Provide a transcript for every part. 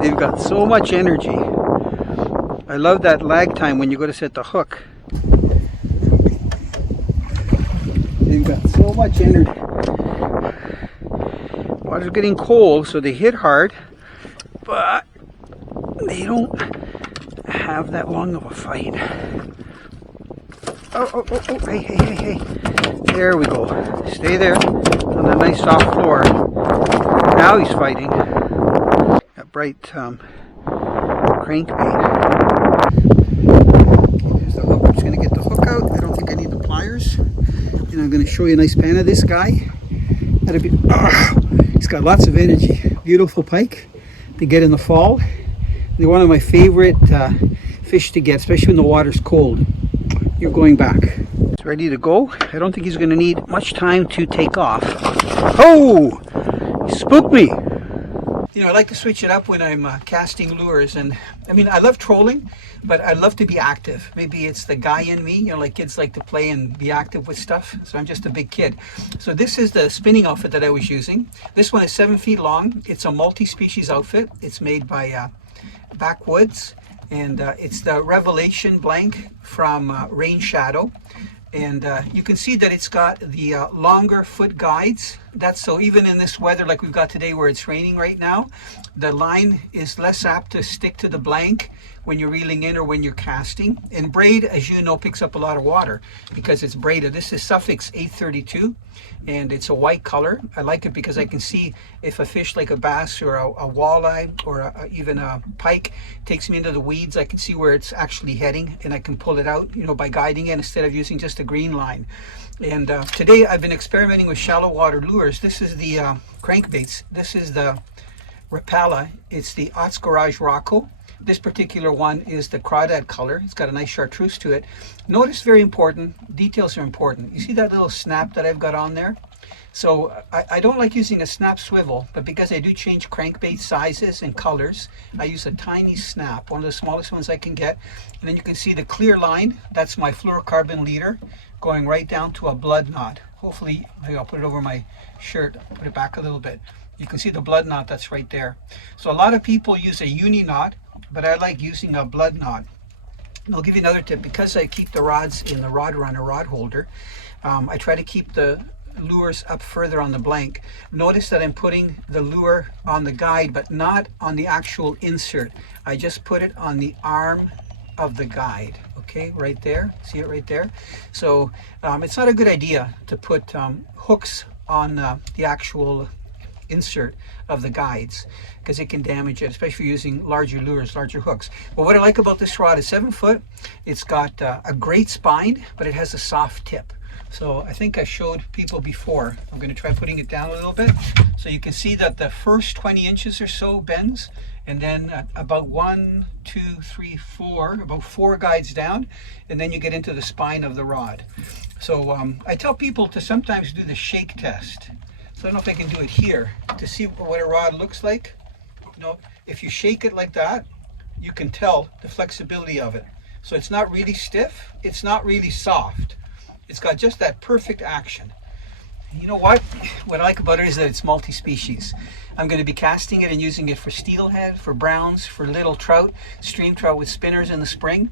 They've got so much energy. I love that lag time when you go to set the hook. They've got so much energy. Water's getting cold, so they hit hard, but they don't have that long of a fight. Oh, hey. There we go. Stay there on a nice soft floor. Now he's fighting. That bright crankbait. Okay, there's the hook. I'm just going to get the hook out. I don't think I need the pliers. And I'm going to show you a nice pan of this guy. He's got lots of energy. Beautiful pike to get in the fall. They're one of my favorite fish to get, especially when the water's cold. You're going back. It's ready to go. I don't think he's going to need much time to take off. Oh! He spooked me! You know, I like to switch it up when I'm casting lures, and I mean, I love trolling, but I love to be active. Maybe it's the guy in me, you know, like kids like to play and be active with stuff, so I'm just a big kid. So this is the spinning outfit that I was using. This one is 7 feet long. It's a multi-species outfit. It's made by Backwoods, and it's the Revelation blank from Rainshadow. And you can see that it's got the longer foot guides. That's so even in this weather like we've got today where it's raining right now, the line is less apt to stick to the blank when you're reeling in or when you're casting. And braid, as you know, picks up a lot of water because it's braided. This is Suffix 832 and it's a white color. I like it because I can see if a fish like a bass or a walleye or even a pike takes me into the weeds, I can see where it's actually heading and I can pull it out, you know, by guiding it instead of using just a green line. And today I've been experimenting with shallow water lures. This is the crankbaits. This is the Rapala. It's the Ott's Garage Rocco. This particular one is the crawdad color. It's got a nice chartreuse to it. Notice, very important, details are important. You see that little snap that I've got on there? So I don't like using a snap swivel, but because I do change crankbait sizes and colors, I use a tiny snap, one of the smallest ones I can get. And then you can see the clear line. That's my fluorocarbon leader going right down to a blood knot. Hopefully, maybe I'll put it over my shirt, put it back a little bit. You can see the blood knot that's right there. So a lot of people use a uni knot, but I like using a blood knot. And I'll give you another tip. Because I keep the rods in the rod runner, rod holder, I try to keep the lures up further on the blank. Notice that I'm putting the lure on the guide, but not on the actual insert. I just put it on the arm of the guide. Okay, right there. See it right there? So it's not a good idea to put hooks on the actual insert of the guides because it can damage it, especially using larger lures, larger hooks. But what I like about this rod is 7 foot. It's got a great spine, but it has a soft tip. So I think I showed people before. I'm going to try putting it down a little bit so you can see that the first 20 inches or so bends, and then about 1, 2, 3, 4, about 4 guides down, and then you get into the spine of the rod. So I tell people to sometimes do the shake test. So I don't know if I can do it here to see what a rod looks like. You know, if you shake it like that, you can tell the flexibility of it. So it's not really stiff, it's not really soft. It's got just that perfect action. You know what? What I like about it is that it's multi-species. I'm going to be casting it and using it for steelhead, for browns, for little trout, stream trout with spinners in the spring.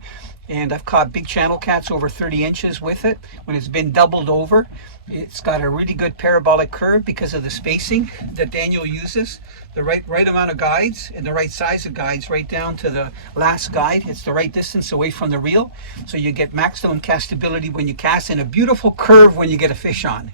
And I've caught big channel cats over 30 inches with it when it's been doubled over. It's got a really good parabolic curve because of the spacing that Daniel uses. The right amount of guides and the right size of guides right down to the last guide. It's the right distance away from the reel. So you get maximum castability when you cast and a beautiful curve when you get a fish on.